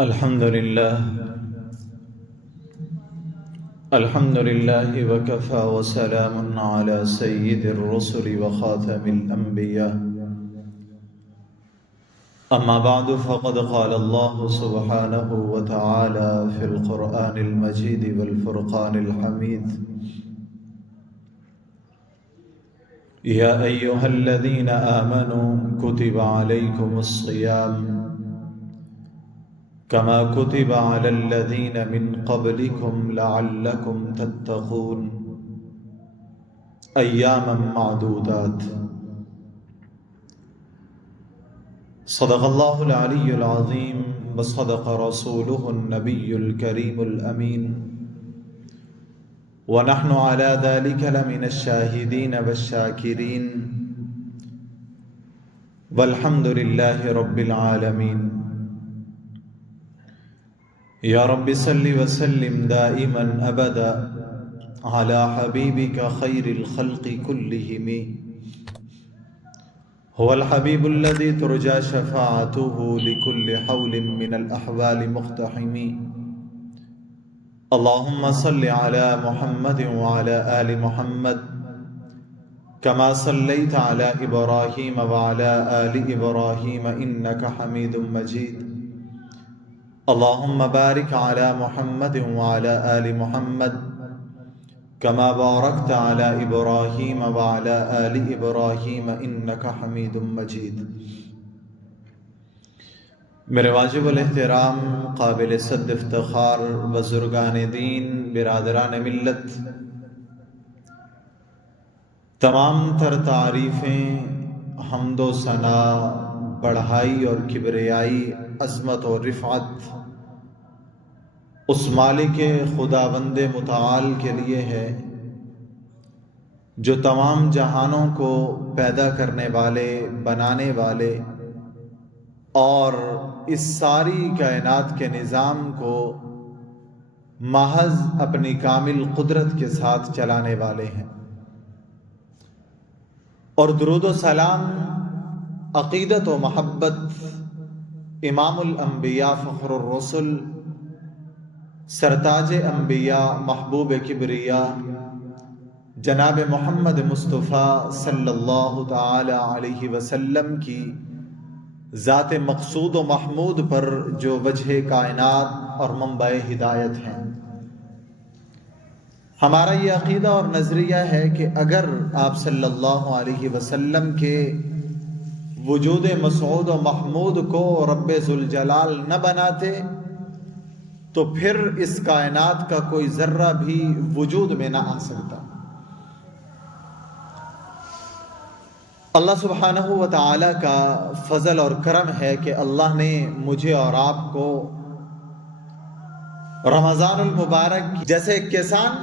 الحمد لله. الحمد لله وكفى وسلام على سيد الرسل وخاتم الأنبياء. أما بعد فقد قال الله سبحانه وتعالى في القرآن المجيد والفرقان الحميد يا أيها الذين آمنوا كتب عليكم الصيام كما كتب على الذين من قبلكم لعلكم تتقون. أياما معدودات. صدق الله العلي العظيم وصدق رسوله النبي الكريم الأمين. ونحن على ذلك لمن الشاهدين والشاكرين. والحمد لله رب العالمين. یا رب صل وسلم دائما أبدا على حبيبك خير الخلق كلهم. هو الحبيب الذي ترجى شفاعته لكل حول من الأحوال مقتحم. اللهم صل على محمد وعلى آل محمد كما صليت على إبراهيم وعلى آل إبراهيم إنك حميد مجيد. اللهم بارك على محمد وعلى آل محمد كما باركت على إبراهيم وعلى آل إبراهيم إنك حميد مجيد. میرے واجب الاحترام، قابل صد افتخار، بزرگان دین، برادران ملت، تمام تر تعریفیں، حمد و ثنا بڑھائی اور کبریائی عظمت اور رفعت اس مالک خدا بند متعال کے لیے ہے، جو تمام جہانوں کو پیدا کرنے والے، بنانے والے اور اس ساری کائنات کے نظام کو محض اپنی کامل قدرت کے ساتھ چلانے والے ہیں۔ اور درود و سلام عقیدت و محبت، امام الانبیاء فخر الرسل، سرتاج انبیاء محبوب کبریا، جناب محمد مصطفیٰ صلی اللہ تعالی علیہ وسلم کی ذات مقصود و محمود پر جو وجہ کائنات اور منبع ہدایت ہیں۔ ہمارا یہ عقیدہ اور نظریہ ہے کہ اگر آپ صلی اللہ علیہ وسلم کے وجود مسعود و محمود کو رب ذوالجلال نہ بناتے، تو پھر اس کائنات کا کوئی ذرہ بھی وجود میں نہ آ سکتا۔ اللہ سبحانہ و تعالی کا فضل اور کرم ہے کہ اللہ نے مجھے اور آپ کو رمضان المبارک جیسے کسان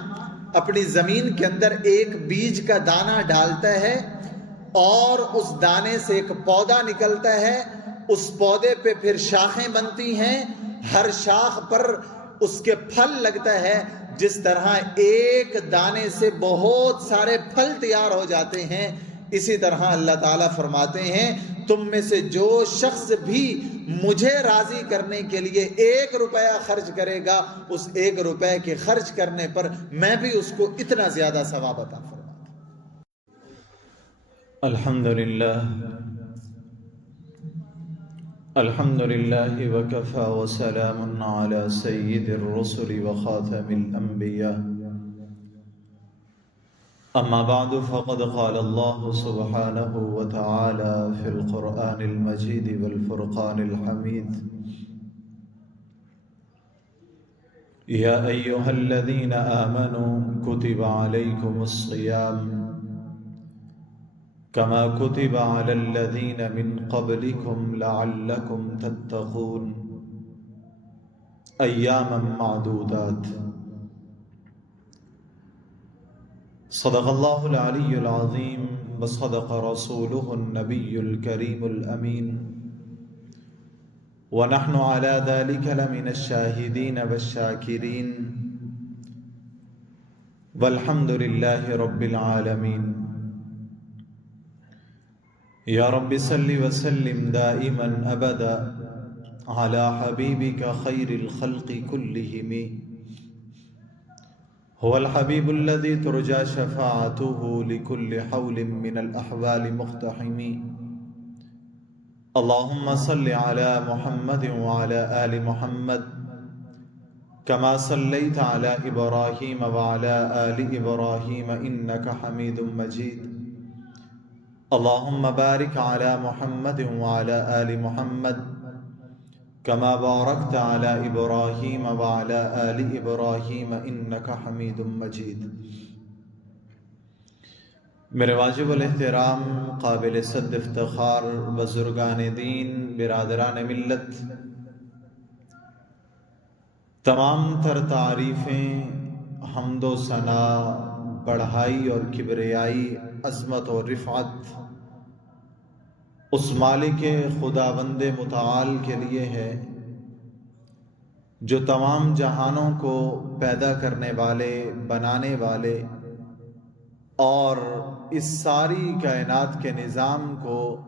اپنی زمین کے اندر ایک بیج کا دانہ ڈالتا ہے اور اس دانے سے ایک پودا نکلتا ہے، اس پودے پہ پھر شاخیں بنتی ہیں۔ ہر شاخ پر اس کے پھل لگتا ہے، جس طرح ایک دانے سے بہت سارے پھل تیار ہو جاتے ہیں۔ اسی طرح اللہ تعالیٰ فرماتے ہیں، تم میں سے جو شخص بھی مجھے راضی کرنے کے لیے ایک روپیہ خرچ کرے گا، اس ایک روپے کے خرچ کرنے پر میں بھی اس کو اتنا زیادہ ثواب عطا فرما الحمد للہ الحمد لله وكفى وسلام على سيد الرسل وخاتم الأنبياء. أما بعد فقد قال الله سبحانه وتعالى في القرآن المجيد والفرقان الحميد يا أيها الذين آمنوا كتب عليكم الصيام كما كتب على الذين من قبلكم لعلكم تتقون. أياما معدودات. صدق الله العلي العظيم وصدق رسوله النبي الكريم الأمين. ونحن على ذلك لمن الشاهدين والشاكرين. والحمد لله رب العالمين. یا رب صلی وسلم دائما أبدا على حبيبك خير الخلق كلهم. هو الحبيب الذي ترجى شفاعته لكل حول من الأحوال مقتحم. اللهم صل على محمد وعلى آل محمد كما صليت على إبراهيم وعلى آل إبراهيم إنك حميد مجيد. اللهم بارك على محمد وعلى آل محمد كما باركت على إبراهيم وعلى آل إبراهيم إنك حميد مجيد میرے واجب الاحترام، قابل صد افتخار بزرگان دین، برادران ملت، تمام تر تعریفیں، حمد و ثنا بڑھائی اور کبریائی عظمت اور رفعت اس مالک خدا بند متعال کے لیے ہے، جو تمام جہانوں کو پیدا کرنے والے، بنانے والے اور اس ساری کائنات کے نظام کو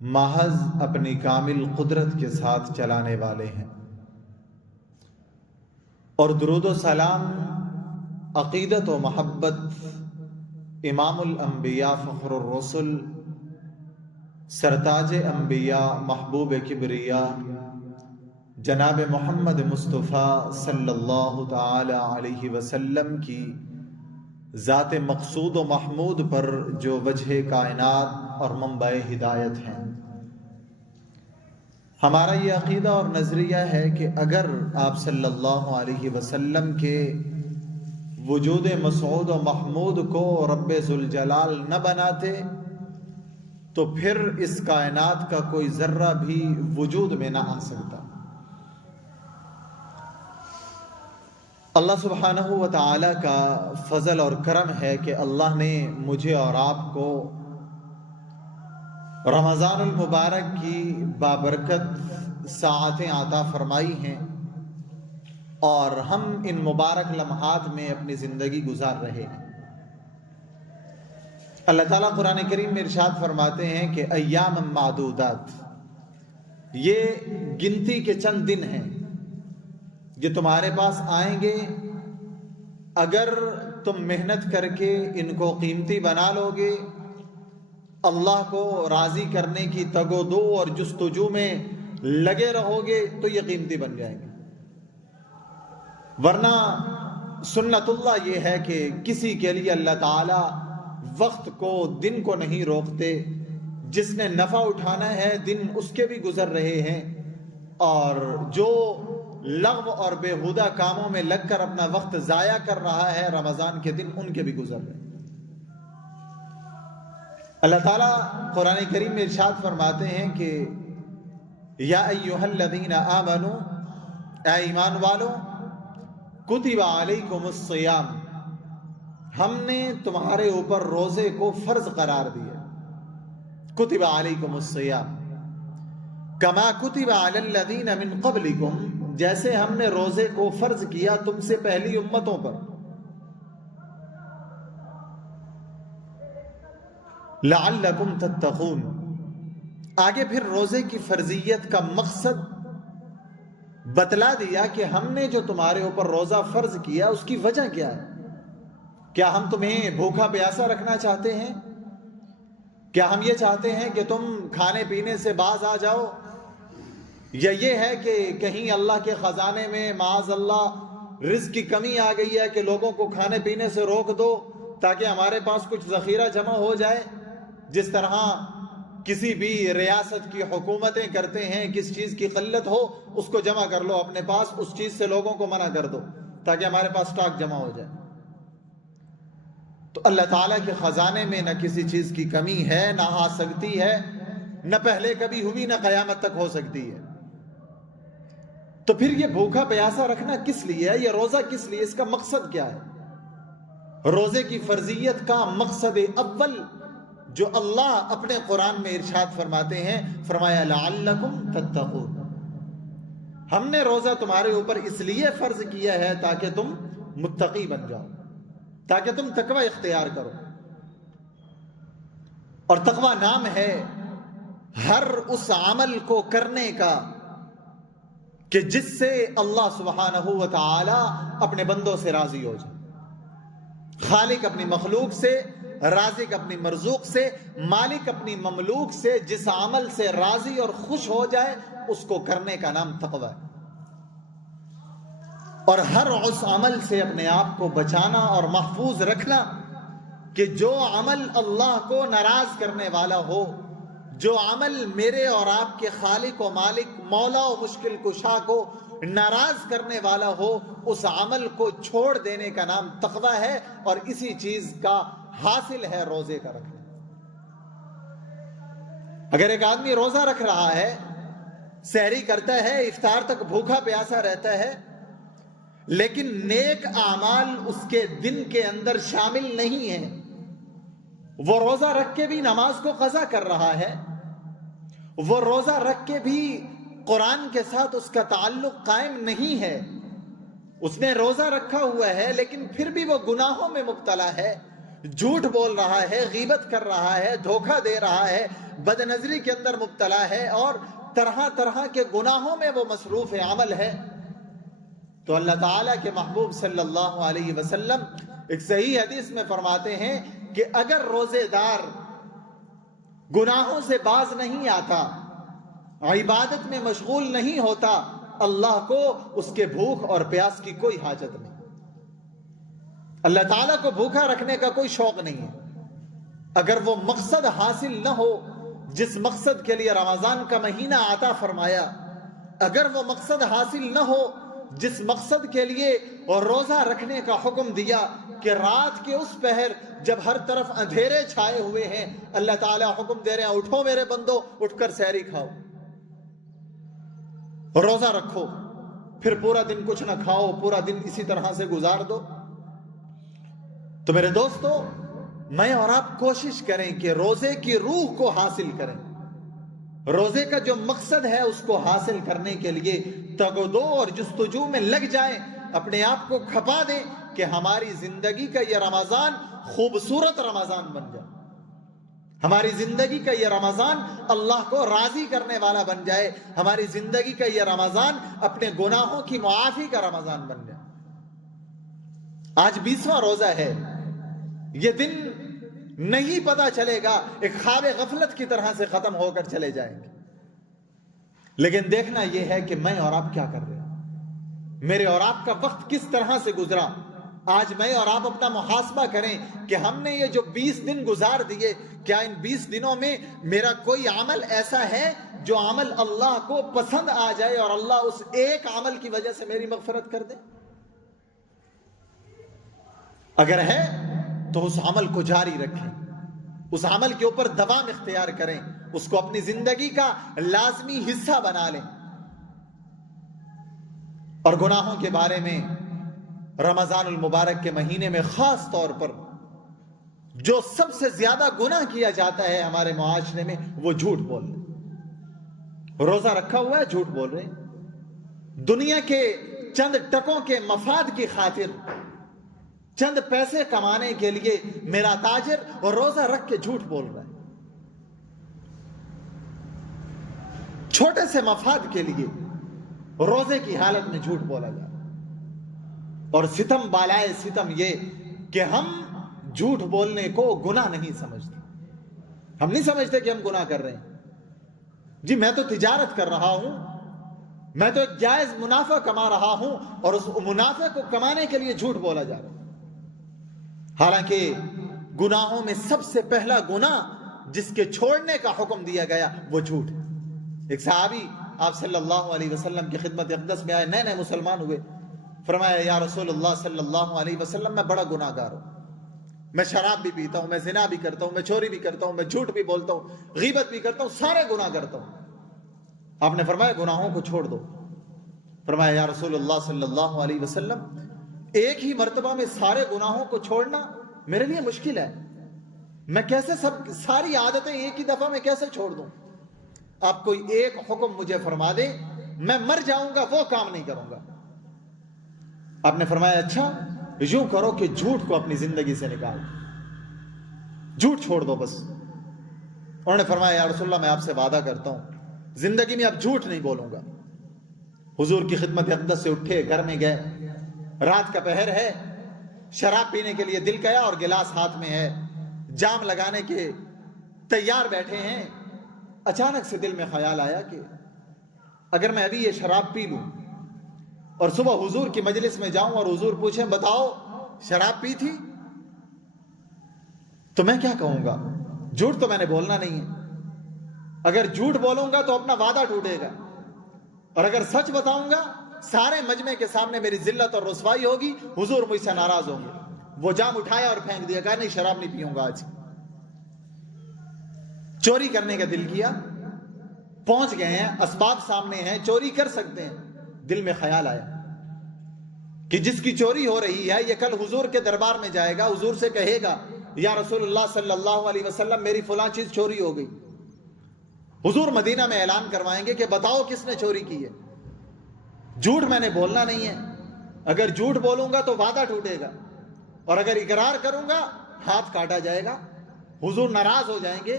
محض اپنی کامل قدرت کے ساتھ چلانے والے ہیں۔ اور درود و سلام، عقیدت و محبت امام الانبیاء فخر الرسل، سرتاج انبیاء محبوب کبریا، جناب محمد مصطفیٰ صلی اللہ تعالی علیہ وسلم کی ذات مقصود و محمود پر جو وجہ کائنات اور منبع ہدایت ہیں۔ ہمارا یہ عقیدہ اور نظریہ ہے کہ اگر آپ صلی اللہ علیہ وسلم کے وجود مسعود و محمود کو رب ذوالجلال نہ بناتے، تو پھر اس کائنات کا کوئی ذرہ بھی وجود میں نہ آ سکتا۔ اللہ سبحانہ و تعالی کا فضل اور کرم ہے کہ اللہ نے مجھے اور آپ کو رمضان المبارک کی بابرکت ساعتیں عطا فرمائی ہیں۔ اور ہم ان مبارک لمحات میں اپنی زندگی گزار رہے ہیں۔ اللہ تعالیٰ قرآن کریم میں ارشاد فرماتے ہیں کہ ایام معدودات، یہ گنتی کے چند دن ہیں۔ جو تمہارے پاس آئیں گے، اگر تم محنت کر کے ان کو قیمتی بنا لو گے، اللہ کو راضی کرنے کی تگ و دو اور جستجو میں لگے رہو گے، تو یہ قیمتی بن جائیں گے۔ ورنہ سنت اللہ یہ ہے کہ کسی کے لیے اللہ تعالی وقت کو، دن کو نہیں روکتے۔ جس نے نفع اٹھانا ہے، دن اس کے بھی گزر رہے ہیں۔ اور جو لغو اور بےحودہ کاموں میں لگ کر اپنا وقت ضائع کر رہا ہے، رمضان کے دن ان کے بھی گزر رہے ہیں۔ اللہ تعالیٰ قرآن کریم میں ارشاد فرماتے ہیں کہ، یا ایوہ الذین آمنوا، اے ایمان والو کتب علیکم الصیام۔ ہم نے تمہارے اوپر روزے کو فرض قرار دیا۔ کتب علیکم السیام کما کتب علی الذین من قبلکم۔ جیسے ہم نے روزے کو فرض کیا تم سے پہلی امتوں پر۔ لعلکم تتقون۔ آگے پھر روزے کی فرضیت کا مقصد بتلا دیا کہ ہم نے جو تمہارے اوپر روزہ فرض کیا، اس کی وجہ کیا ہے؟ کیا ہم تمہیں بھوکا پیاسا رکھنا چاہتے ہیں؟ کیا ہم یہ چاہتے ہیں کہ تم کھانے پینے سے باز آ جاؤ؟ یا یہ ہے کہ کہیں اللہ کے خزانے میں معاذ اللہ رزق کی کمی آ گئی ہے کہ لوگوں کو کھانے پینے سے روک دو تاکہ ہمارے پاس کچھ ذخیرہ جمع ہو جائے؟ جس طرح کسی بھی ریاست کی حکومتیں کرتے ہیں، کس چیز کی قلت ہو، اس کو جمع کر لو اپنے پاس، اس چیز سے لوگوں کو منع کر دو، تاکہ ہمارے پاس سٹاک جمع ہو جائے۔ تو اللہ تعالیٰ کے خزانے میں نہ کسی چیز کی کمی ہے، نہ آ سکتی ہے، نہ پہلے کبھی ہوئی، نہ قیامت تک ہو سکتی ہے۔ تو پھر یہ بھوکا پیاسا رکھنا کس لیے ہے؟ یہ روزہ کس لیے؟ اس کا مقصد کیا ہے؟ روزے کی فرضیت کا مقصد اول جو اللہ اپنے قرآن میں ارشاد فرماتے ہیں، فرمایا، لعلکم تتقون۔ ہم نے روزہ تمہارے اوپر اس لیے فرض کیا ہے تاکہ تم متقی بن جاؤ، تاکہ تم تقوی اختیار کرو۔ اور تقوی نام ہے ہر اس عمل کو کرنے کا، کہ جس سے اللہ سبحانہ و تعالی اپنے بندوں سے راضی ہو جائے۔ خالق اپنی مخلوق سے رازق اپنی مرزوق سے، مالک اپنی مملوک سے، جس عمل سے راضی اور خوش ہو جائے، اس کو کرنے کا نام تقوی ہے۔ اور ہر اس عمل سے اپنے آپ کو بچانا اور محفوظ رکھنا کہ جو عمل اللہ کو ناراض کرنے والا ہو، جو عمل میرے اور آپ کے خالق و مالک، مولا و مشکل کشا کو ناراض کرنے والا ہو، اس عمل کو چھوڑ دینے کا نام تقوی ہے اور اسی چیز کا حاصل ہے روزے کا رکھنا۔ اگر ایک آدمی روزہ رکھ رہا ہے، سحری کرتا ہے، افطار تک بھوکا پیاسا رہتا ہے، لیکن نیک اعمال اس کے دن کے اندر شامل نہیں ہیں، وہ روزہ رکھ کے بھی نماز کو قضا کر رہا ہے، وہ روزہ رکھ کے بھی قرآن کے ساتھ اس کا تعلق قائم نہیں ہے، اس نے روزہ رکھا ہوا ہے، لیکن پھر بھی وہ گناہوں میں مبتلا ہے۔ جھوٹ بول رہا ہے، غیبت کر رہا ہے، دھوکہ دے رہا ہے، بد نظری کے اندر مبتلا ہے اور طرح طرح کے گناہوں میں وہ مصروف عمل ہے۔ تو اللہ تعالیٰ کے محبوب صلی اللہ علیہ وسلم ایک صحیح حدیث میں فرماتے ہیں کہ اگر روزے دار گناہوں سے باز نہیں آتا، عبادت میں مشغول نہیں ہوتا، اللہ کو اس کے بھوک اور پیاس کی کوئی حاجت نہیں۔ اللہ تعالیٰ کو بھوکا رکھنے کا کوئی شوق نہیں ہے۔ اگر وہ مقصد حاصل نہ ہو، جس مقصد کے لیے رمضان کا مہینہ آتا فرمایا، اگر وہ مقصد حاصل نہ ہو، جس مقصد کے لیے اور روزہ رکھنے کا حکم دیا کہ رات کے اس پہر جب ہر طرف اندھیرے چھائے ہوئے ہیں، اللہ تعالیٰ حکم دے رہے ہیں، اٹھو میرے بندو، اٹھ کر سحری کھاؤ۔ روزہ رکھو، پھر پورا دن کچھ نہ کھاؤ، پورا دن اسی طرح سے گزار دو۔ تو میرے دوستو، میں اور آپ کوشش کریں کہ روزے کی روح کو حاصل کریں۔ روزے کا جو مقصد ہے، اس کو حاصل کرنے کے لیے تگو دو اور جستجو میں لگ جائیں، اپنے آپ کو کھپا دیں کہ ہماری زندگی کا یہ رمضان خوبصورت رمضان بن جائے۔ ہماری زندگی کا یہ رمضان اللہ کو راضی کرنے والا بن جائے۔ ہماری زندگی کا یہ رمضان اپنے گناہوں کی معافی کا رمضان بن جائے۔ آج بیسواں روزہ ہے۔ یہ دن نہیں پتا چلے گا ایک خواب غفلت کی طرح سے ختم ہو کر چلے جائیں گے۔ لیکن دیکھنا یہ ہے کہ میں اور آپ کیا کر رہے ہیں؟ میرے اور آپ کا وقت کس طرح سے گزرا؟ آج میں اور آپ اپنا محاسبہ کریں کہ ہم نے یہ جو بیس دن گزار دیے، کیا ان بیس دنوں میں میرا کوئی عمل ایسا ہے جو عمل اللہ کو پسند آ جائے اور اللہ اس ایک عمل کی وجہ سے میری مغفرت کر دے؟ اگر ہے تو اس عمل کو جاری رکھیں۔ اس عمل کے اوپر دوام اختیار کریں۔ اس کو اپنی زندگی کا لازمی حصہ بنا لیں۔ اور گناہوں کے بارے میں رمضان المبارک کے مہینے میں خاص طور پر جو سب سے زیادہ گناہ کیا جاتا ہے ہمارے معاشرے میں، وہ جھوٹ بول رہے روزہ رکھا ہوا ہے، جھوٹ بول رہے دنیا کے چند ٹکوں کے مفاد کی خاطر چند پیسے کمانے کے لیے میرا تاجر اور روزہ رکھ کے جھوٹ بول رہا ہے۔ چھوٹے سے مفاد کے لیے روزے کی حالت میں جھوٹ بولا جا رہا اور ستم بالائے ستم یہ کہ ہم جھوٹ بولنے کو گناہ نہیں سمجھتے۔ ہم نہیں سمجھتے کہ ہم گناہ کر رہے ہیں۔ جی میں تو تجارت کر رہا ہوں۔ میں تو ایک جائز منافع کما رہا ہوں اور اس منافع کو کمانے کے لیے جھوٹ بولا جا رہا ہے۔ حالانکہ گناہوں میں سب سے پہلا گناہ جس کے چھوڑنے کا حکم دیا گیا وہ جھوٹ ایک صحابی آپ صلی اللہ علیہ وسلم کی خدمت اقدس میں آئے، نئے نئے مسلمان ہوئے۔ فرمایا، یا رسول اللہ صلی اللہ علیہ وسلم، میں بڑا گناہ گار ہوں۔ میں شراب بھی پیتا ہوں، میں زنا بھی کرتا ہوں، میں چوری بھی کرتا ہوں، میں جھوٹ بھی بولتا ہوں، غیبت بھی کرتا ہوں، سارے گناہ کرتا ہوں۔ آپ نے فرمایا، گناہوں کو چھوڑ دو۔ فرمایا، یا رسول اللہ صلی اللہ علیہ وسلم ایک ہی مرتبہ میں سارے گناہوں کو چھوڑنا میرے لیے مشکل ہے۔ میں کیسے سب ساری عادتیں ایک ہی دفعہ میں کیسے چھوڑ دوں؟ آپ کوئی ایک حکم مجھے فرما دے میں مر جاؤں گا، وہ کام نہیں کروں گا۔ آپ نے فرمایا اچھا یوں کرو کہ جھوٹ کو اپنی زندگی سے نکال۔ جھوٹ چھوڑ دو بس۔ انہوں نے فرمایا، یا رسول اللہ، میں آپ سے وعدہ کرتا ہوں، زندگی میں اب جھوٹ نہیں بولوں گا۔ حضور کی خدمت اقدس سے اٹھے، گھر میں گئے۔ رات کا پہر ہے، شراب پینے کے لیے دل گیا اور گلاس ہاتھ میں ہے۔ جام لگانے کے تیار بیٹھے ہیں۔ اچانک سے دل میں خیال آیا کہ اگر میں ابھی یہ شراب پی لوں اور صبح حضور کی مجلس میں جاؤں اور حضور پوچھیں، بتاؤ، شراب پی تھی؟ تو میں کیا کہوں گا؟ جھوٹ تو میں نے بولنا نہیں ہے۔ اگر جھوٹ بولوں گا تو اپنا وعدہ ٹوٹے گا۔ اور اگر سچ بتاؤں گا سارے مجمع کے سامنے میری ذلت اور رسوائی ہوگی، حضور مجھ سے ناراض ہوں گے۔ وہ جام اٹھایا اور پھینک دیا، کہا، نہیں، شراب نہیں پیوں گا آج۔ چوری کرنے کا دل کیا۔ پہنچ گئے ہیں، اسباب سامنے ہیں، چوری کر سکتے ہیں۔ دل میں خیال آیا کہ جس کی چوری ہو رہی ہے، یہ کل حضور کے دربار میں جائے گا، حضور سے کہے گا، یا رسول اللہ صلی اللہ علیہ وسلم، میری فلاں چیز چوری ہو گئی۔ حضور مدینہ میں اعلان کروائیں گے کہ بتاؤ کس نے چوری کی ہے۔ جھوٹ میں نے بولنا نہیں ہے۔ اگر جھوٹ بولوں گا تو وعدہ ٹوٹے گا۔ اور اگر اقرار کروں گا، ہاتھ کاٹا جائے گا۔ حضور ناراض ہو جائیں گے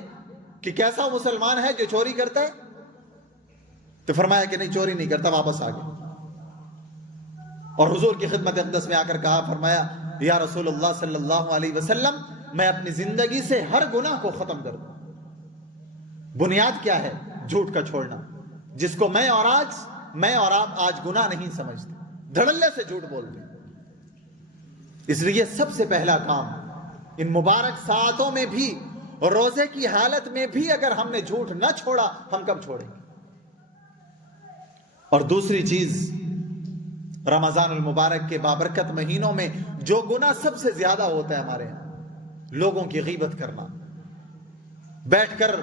کہ کیسا مسلمان ہے جو چوری کرتا ہے۔ تو فرمایا کہ نہیں، چوری نہیں کرتا، واپس آ گیا۔ اور حضور کی خدمت اقدس میں آ کر کہا، فرمایا، یا رسول اللہ صلی اللہ علیہ وسلم، میں اپنی زندگی سے ہر گناہ کو ختم کر دوں۔ بنیاد کیا ہے؟ جھوٹ کا چھوڑنا۔ جس کو میں اور آج میں اور آپ آج گناہ نہیں سمجھتے۔ دھڑلے سے جھوٹ بولتے اس لیے سب سے پہلا کام، ان مبارک ساعتوں میں بھی، روزے کی حالت میں بھی اگر ہم نے جھوٹ نہ چھوڑا، ہم کب چھوڑیں گے؟ اور دوسری چیز، رمضان المبارک کے بابرکت مہینوں میں جو گناہ سب سے زیادہ ہوتا ہے ہمارے یہاں، لوگوں کی غیبت کرنا۔ بیٹھ کر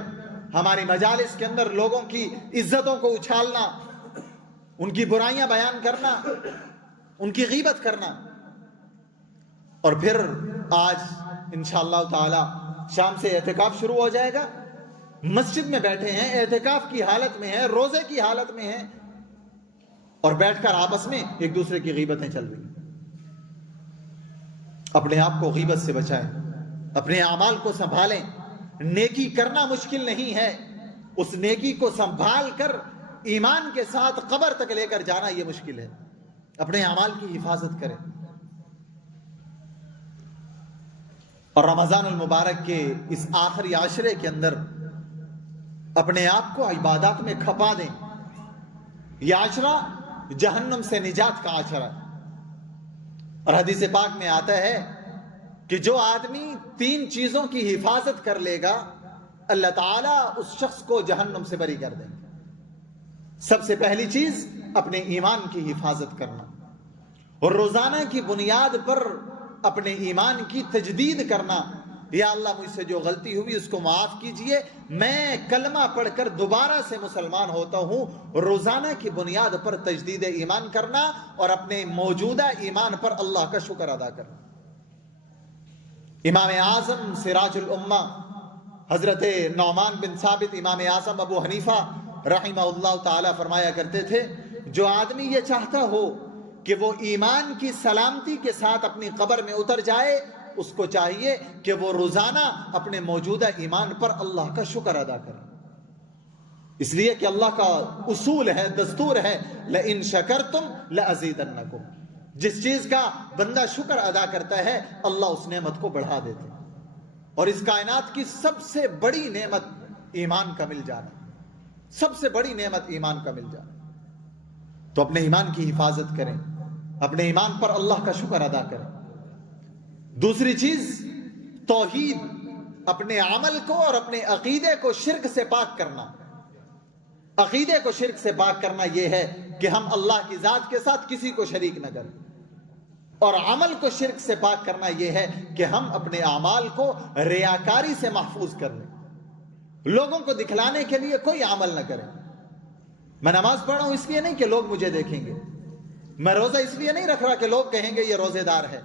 ہماری مجالس کے اندر لوگوں کی عزتوں کو اچھالنا ان کی برائیاں بیان کرنا، ان کی غیبت کرنا۔ اور پھر آج انشاءاللہ تعالی شام سے احتکاف شروع ہو جائے گا۔ مسجد میں بیٹھے ہیں احتکاف کی حالت میں ہیں، روزے کی حالت میں ہیں۔ اور بیٹھ کر آپس میں ایک دوسرے کی غیبتیں چل رہی اپنے آپ کو غیبت سے بچائیں، اپنے اعمال کو سنبھالیں۔ نیکی کرنا مشکل نہیں ہے۔ اس نیکی کو سنبھال کر ایمان کے ساتھ قبر تک لے کر جانا یہ مشکل ہے۔ اپنے اعمال کی حفاظت کریں۔ اور رمضان المبارک کے اس آخری عاشرے کے اندر اپنے آپ کو عبادات میں کھپا دیں۔ یہ عاشرہ جہنم سے نجات کا عاشرہ اور حدیث پاک میں آتا ہے کہ جو آدمی تین چیزوں کی حفاظت کر لے گا، اللہ تعالیٰ اس شخص کو جہنم سے بری کر دیں گے سب سے پہلی چیز اپنے ایمان کی حفاظت کرنا اور روزانہ کی بنیاد پر اپنے ایمان کی تجدید کرنا یا اللہ مجھ سے جو غلطی ہوئی اس کو معاف کیجیے میں کلمہ پڑھ کر دوبارہ سے مسلمان ہوتا ہوں روزانہ کی بنیاد پر تجدید ایمان کرنا اور اپنے موجودہ ایمان پر اللہ کا شکر ادا کرنا امام اعظم سراج الامہ حضرت نعمان بن ثابت، امام اعظم ابو حنیفہ رحمہ اللہ تعالی فرمایا کرتے تھے، جو آدمی یہ چاہتا ہو کہ وہ ایمان کی سلامتی کے ساتھ اپنی قبر میں اتر جائے، اس کو چاہیے کہ وہ روزانہ اپنے موجودہ ایمان پر اللہ کا شکر ادا کرے۔ اس لیے کہ اللہ کا اصول ہے، دستور ہے لَإِن شَكَرْتُمْ لَأَزِيدَنَّكُمْ جس چیز کا بندہ شکر ادا کرتا ہے، اللہ اس نعمت کو بڑھا دیتے اور اس کائنات کی سب سے بڑی نعمت ایمان کا مل جانا۔ سب سے بڑی نعمت ایمان کا مل جانا تو اپنے ایمان کی حفاظت کریں، اپنے ایمان پر اللہ کا شکر ادا کریں۔ دوسری چیز، توحید، اپنے عمل کو اور اپنے عقیدے کو شرک سے پاک کرنا۔ عقیدے کو شرک سے پاک کرنا یہ ہے کہ ہم اللہ کی ذات کے ساتھ کسی کو شریک نہ کریں۔ اور عمل کو شرک سے پاک کرنا یہ ہے کہ ہم اپنے اعمال کو ریاکاری سے محفوظ کر لیں۔ لوگوں کو دکھلانے کے لیے کوئی عمل نہ کریں میں نماز پڑھ رہا ہوں اس لیے نہیں کہ لوگ مجھے دیکھیں گے۔ میں روزہ اس لیے نہیں رکھ رہا کہ لوگ کہیں گے یہ روزے دار ہے۔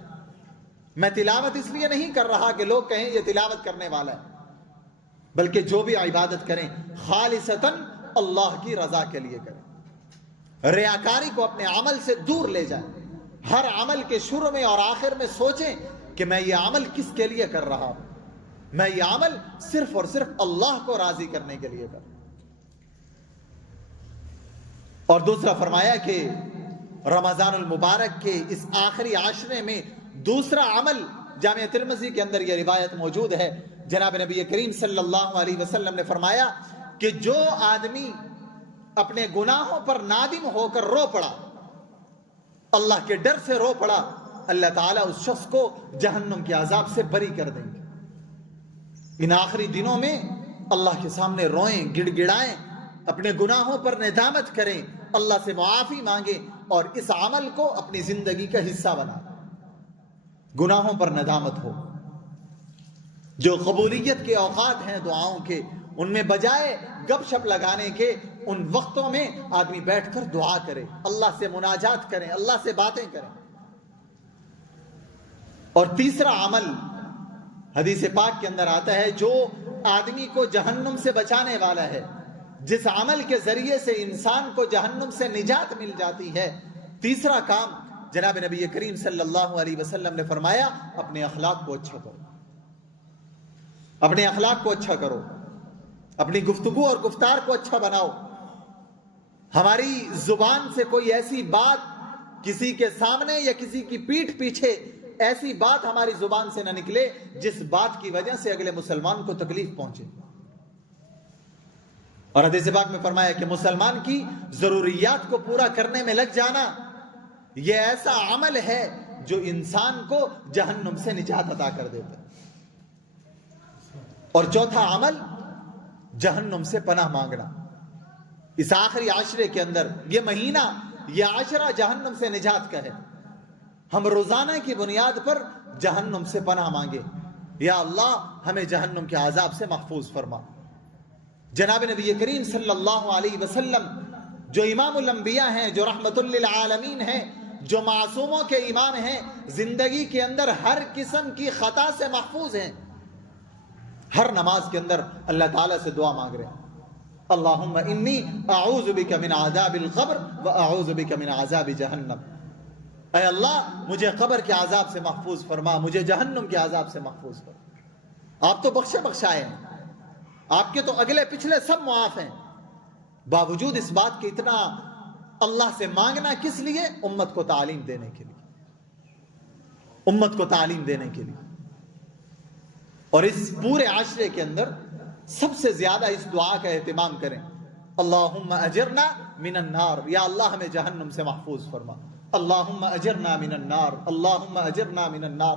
میں تلاوت اس لیے نہیں کر رہا کہ لوگ کہیں یہ تلاوت کرنے والا ہے۔ بلکہ جو بھی عبادت کریں، خالصتاً اللہ کی رضا کے لیے کریں۔ ریاکاری کو اپنے عمل سے دور لے جائیں۔ ہر عمل کے شروع میں اور آخر میں سوچیں کہ میں یہ عمل کس کے لیے کر رہا ہوں۔ میں یہ عمل صرف اور صرف اللہ کو راضی کرنے کے لیے کر اور دوسرا فرمایا کہ رمضان المبارک کے اس آخری عاشرے میں دوسرا عمل جامعہ ترمزی کے اندر یہ روایت موجود ہے۔ جناب نبی کریم صلی اللہ علیہ وسلم نے فرمایا کہ جو آدمی اپنے گناہوں پر نادم ہو کر رو پڑا، اللہ کے ڈر سے رو پڑا، اللہ تعالیٰ اس شخص کو جہنم کے عذاب سے بری کر دیں ان آخری دنوں میں اللہ کے سامنے روئیں گڑ گڑائیں اپنے گناہوں پر ندامت کریں، اللہ سے معافی مانگیں اور اس عمل کو اپنی زندگی کا حصہ بنا۔ گناہوں پر ندامت ہو۔ جو قبولیت کے اوقات ہیں دعاؤں کے، ان میں بجائے گپ شپ لگانے کے، ان وقتوں میں آدمی بیٹھ کر دعا کرے، اللہ سے مناجات کریں، اللہ سے باتیں کریں۔ اور تیسرا عمل حدیث پاک کے اندر آتا ہے، جو آدمی کو جہنم سے بچانے والا ہے، جس عمل کے ذریعے سے انسان کو جہنم سے نجات مل جاتی ہے۔ تیسرا کام، جناب نبی کریم صلی اللہ علیہ وسلم نے فرمایا، اپنے اخلاق کو اچھا کرو۔ اپنے اخلاق کو اچھا کرو۔ اپنی گفتگو اور گفتار کو اچھا بناؤ۔ ہماری زبان سے کوئی ایسی بات کسی کے سامنے یا کسی کی پیٹھ پیچھے ایسی بات ہماری زبان سے نہ نکلے جس بات کی وجہ سے اگلے مسلمان کو تکلیف پہنچے۔ اور حدیث پاک میں فرمایا کہ مسلمان کی ضروریات کو پورا کرنے میں لگ جانا یہ ایسا عمل ہے جو انسان کو جہنم سے نجات عطا کر دیتا اور چوتھا عمل، جہنم سے پناہ مانگنا۔ اس آخری عاشرے کے اندر، یہ مہینہ، یہ عاشرہ جہنم سے نجات کا ہے۔ ہم روزانہ کی بنیاد پر جہنم سے پناہ مانگے۔ یا اللہ، ہمیں جہنم کے عذاب سے محفوظ فرما۔ جناب نبی کریم صلی اللہ علیہ وسلم، جو امام الانبیاء ہیں، جو رحمت للعالمین ہیں، جو معصوموں کے امام ہیں، زندگی کے اندر ہر قسم کی خطا سے محفوظ ہیں۔ ہر نماز کے اندر اللہ تعالیٰ سے دعا مانگ رہے ہیں۔ اللہم انی اعوذ بک من عذاب القبر و اعوذ بک من عذاب جہنم۔ اے اللہ، مجھے قبر کے عذاب سے محفوظ فرما، مجھے جہنم کے عذاب سے محفوظ فرما۔ آپ تو بخشے بخشائے ہیں۔ آپ کے تو اگلے پچھلے سب معاف ہیں۔ باوجود اس بات کے اتنا اللہ سے مانگنا کس لیے؟ امت کو تعلیم دینے کے لیے۔ امت کو تعلیم دینے کے لیے۔ اور اس پورے عاشرے کے اندر سب سے زیادہ اس دعا کا اہتمام کریں۔ اللہم اجرنا من النار۔ یا اللہ، ہمیں جہنم سے محفوظ فرما۔ اللہم اجرنا من النار، اللہم اجرنا من النار۔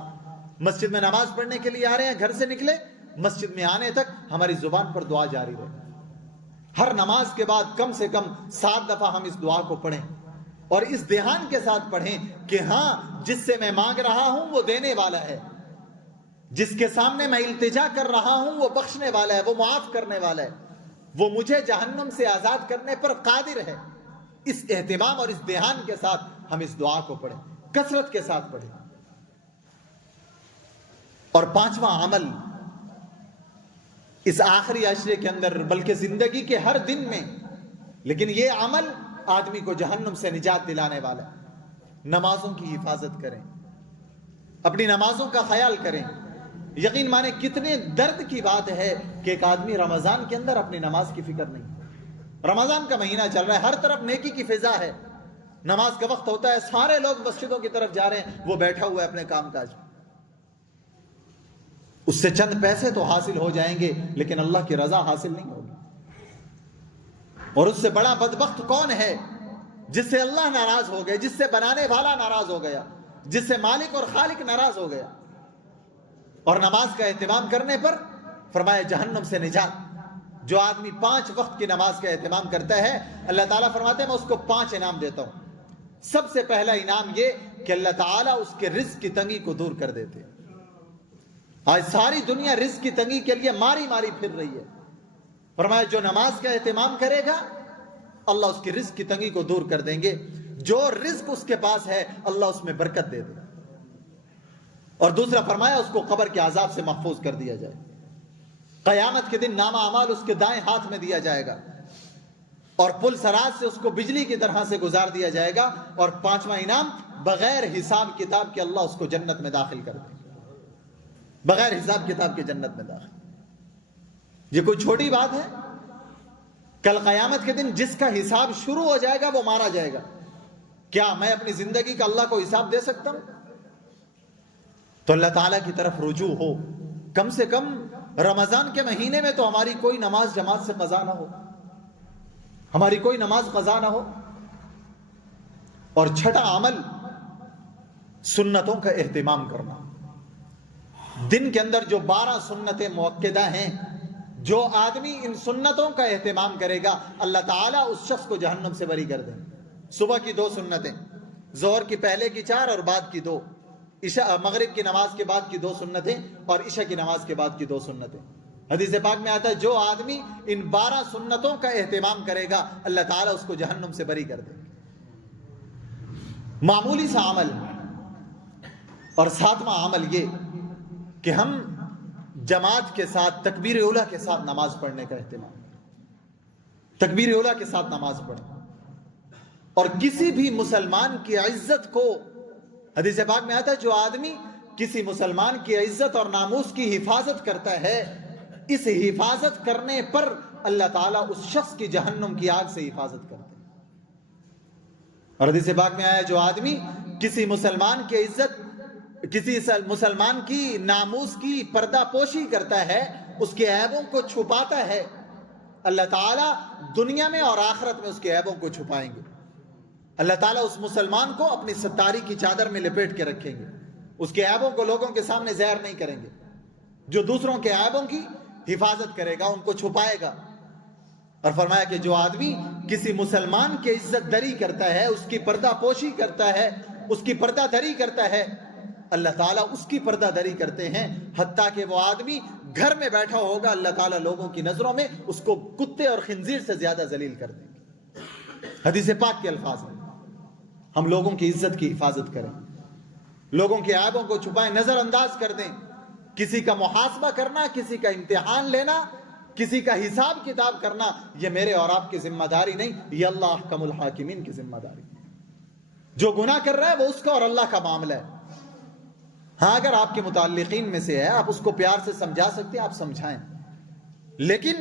مسجد میں نماز پڑھنے کے لیے آ رہے ہیں، گھر سے نکلے، مسجد میں آنے تک ہماری زبان پر دعا جاری رہے۔ ہر نماز کے بعد کم سے کم سات دفعہ ہم اس دعا کو پڑھیں۔ اور اس دھیان کے ساتھ پڑھیں کہ ہاں جس سے میں مانگ رہا ہوں، وہ دینے والا ہے۔ جس کے سامنے میں التجا کر رہا ہوں، وہ بخشنے والا ہے، وہ معاف کرنے والا ہے۔ وہ مجھے جہنم سے آزاد کرنے پر قادر ہے۔ اس اہتمام اور اس دھیان کے ساتھ ہم اس دعا کو پڑھیں، کثرت کے ساتھ پڑھیں۔ اور پانچواں عمل اس آخری عشرے کے اندر، بلکہ زندگی کے ہر دن میں، لیکن یہ عمل آدمی کو جہنم سے نجات دلانے والا ہے۔ نمازوں کی حفاظت کریں، اپنی نمازوں کا خیال کریں۔ یقین مانے کتنے درد کی بات ہے کہ ایک آدمی رمضان کے اندر اپنی نماز کی فکر نہیں۔ رمضان کا مہینہ چل رہا ہے، ہر طرف نیکی کی فضا ہے۔ نماز کا وقت ہوتا ہے، سارے لوگ مسجدوں کی طرف جا رہے ہیں، وہ بیٹھا ہوا ہے اپنے کام کاج۔ اس سے چند پیسے تو حاصل ہو جائیں گے، لیکن اللہ کی رضا حاصل نہیں ہوگی۔ اور اس سے بڑا بدبخت کون ہے جس سے اللہ ناراض ہو گیا، جس سے بنانے والا ناراض ہو گیا، جس سے مالک اور خالق ناراض ہو گیا۔ اور نماز کا اہتمام کرنے پر فرمایا، جہنم سے نجات۔ جو آدمی پانچ وقت کی نماز کا اہتمام کرتا ہے، اللہ تعالیٰ فرماتے ہیں، میں اس کو پانچ انعام دیتا ہوں۔ سب سے پہلا انعام یہ کہ اللہ تعالیٰ اس کے رزق کی تنگی کو دور کر دیتے آج ساری دنیا رزق کی تنگی کے لیے ماری ماری پھر رہی ہے۔ فرمایا، جو نماز کا اہتمام کرے گا، اللہ اس کی رزق کی تنگی کو دور کر دیں گے۔ جو رزق اس کے پاس ہے، اللہ اس میں برکت دے دے۔ اور دوسرا، فرمایا، اس کو قبر کے عذاب سے محفوظ کر دیا جائے۔ قیامت کے دن نامہ اعمال اس کے دائیں ہاتھ میں دیا جائے گا۔ اور پل سراج سے اس کو بجلی کی طرح سے گزار دیا جائے گا اور پانچواں انعام بغیر حساب کتاب کے اللہ اس کو جنت میں داخل کر دے بغیر حساب کتاب کے جنت میں داخل۔ یہ کوئی چھوٹی بات ہے؟ کل قیامت کے دن جس کا حساب شروع ہو جائے گا وہ مارا جائے گا۔ کیا میں اپنی زندگی کا اللہ کو حساب دے سکتا ہوں؟ تو اللہ تعالیٰ کی طرف رجوع ہو۔ کم سے کم رمضان کے مہینے میں تو ہماری کوئی نماز جماعت سے قضا نہ ہو۔ ہماری کوئی نماز قضا نہ ہو اور چھٹا عمل سنتوں کا اہتمام کرنا۔ دن کے اندر جو بارہ سنتیں موقع ہیں، جو آدمی ان سنتوں کا اہتمام کرے گا، اللہ تعالیٰ اس شخص کو جہنم سے بری کر دیں صبح کی دو سنتیں زہر کی پہلے کی چار اور بعد کی دو۔ عشاء، مغرب کی نماز کے بعد کی دو سنتیں اور عشاء کی نماز کے بعد کی دو سنتیں۔ حدیث پاک میں آتا ہے، جو آدمی ان بارہ سنتوں کا اہتمام کرے گا، اللہ تعالیٰ اس کو جہنم سے بری کر دے معمولی سا عمل اور ساتواں عمل یہ کہ ہم جماعت کے ساتھ، تکبیر اولا کے ساتھ نماز پڑھنے کا اہتمام۔ تکبیر اولا کے ساتھ نماز پڑھیں۔ اور کسی بھی مسلمان کی عزت کو، حدیث پاک میں آتا ہے، جو آدمی کسی مسلمان کی عزت اور ناموس کی حفاظت کرتا ہے اس حفاظت کرنے پر اللہ تعالیٰ اس شخص کی جہنم کی آگ سے حفاظت کرتے اور حدیث پاک میں آیا جو آدمی کسی مسلمان کی عزت، کسی مسلمان کی ناموس کی پردہ پوشی کرتا ہے، اس کے عیبوں کو چھپاتا ہے، اللہ تعالیٰ دنیا میں اور آخرت میں اس کے عیبوں کو چھپائیں گے۔ اللہ تعالیٰ اس مسلمان کو اپنی ستاری کی چادر میں لپیٹ کے رکھیں گے۔ اس کے عیبوں کو لوگوں کے سامنے زہر نہیں کریں گے۔ جو دوسروں کے عیبوں کی حفاظت کرے گا، ان کو چھپائے گا۔ اور فرمایا کہ جو آدمی کسی مسلمان کی عزت دری کرتا ہے، اس کی پردہ پوشی کرتا ہے، اس کی پردہ دری کرتا ہے، اللہ تعالیٰ اس کی پردہ دری کرتے ہیں۔ حتیٰ کہ وہ آدمی گھر میں بیٹھا ہوگا، اللہ تعالیٰ لوگوں کی نظروں میں اس کو کتے اور خنزیر سے زیادہ ذلیل کر دیں گے۔ حدیث پاک کے الفاظ میں۔ ہم لوگوں کی عزت کی حفاظت کریں۔ لوگوں کے عیبوں کو چھپائیں، نظر انداز کر دیں۔ کسی کا محاسبہ کرنا، کسی کا امتحان لینا، کسی کا حساب کتاب کرنا، یہ میرے اور آپ کی ذمہ داری نہیں، یہ اللہ کم الحاکمین کی ذمہ داری۔ جو گناہ کر رہا ہے وہ اس کا اور اللہ کا معاملہ ہے۔ ہاں اگر آپ کے متعلقین میں سے ہے، آپ اس کو پیار سے سمجھا سکتے ہیں، آپ سمجھائیں۔ لیکن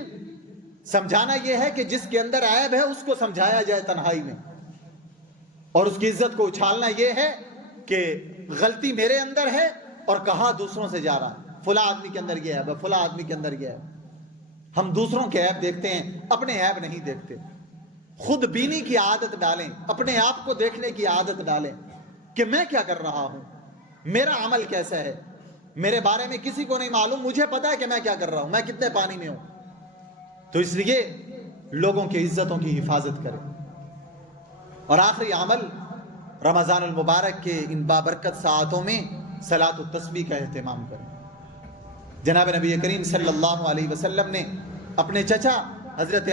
سمجھانا یہ ہے کہ جس کے اندر عیب ہے، اس کو سمجھایا جائے تنہائی میں۔ اور اس کی عزت کو اچھالنا یہ ہے کہ غلطی میرے اندر ہے اور کہا دوسروں سے جا رہا فلاں آدمی کے اندر یہ ہے، فلاں آدمی کے اندر یہ ہے۔ ہم دوسروں کے عیب دیکھتے ہیں، اپنے عیب نہیں دیکھتے۔ خود بینی کی عادت ڈالیں، اپنے آپ کو دیکھنے کی عادت ڈالیں کہ میں کیا کر رہا ہوں؟ میرا عمل کیسا ہے؟ میرے بارے میں کسی کو نہیں معلوم، مجھے پتا ہے کہ میں کیا کر رہا ہوں، میں کتنے پانی میں ہوں۔ تو اس لیے لوگوں کی عزتوں کی حفاظت کریں۔ اور آخری عمل، رمضان المبارک کے ان بابرکت ساعتوں میں سلاۃ تسبیح کا اہتمام کریں۔ جناب نبی کریم صلی اللہ علیہ وسلم نے اپنے چچا حضرت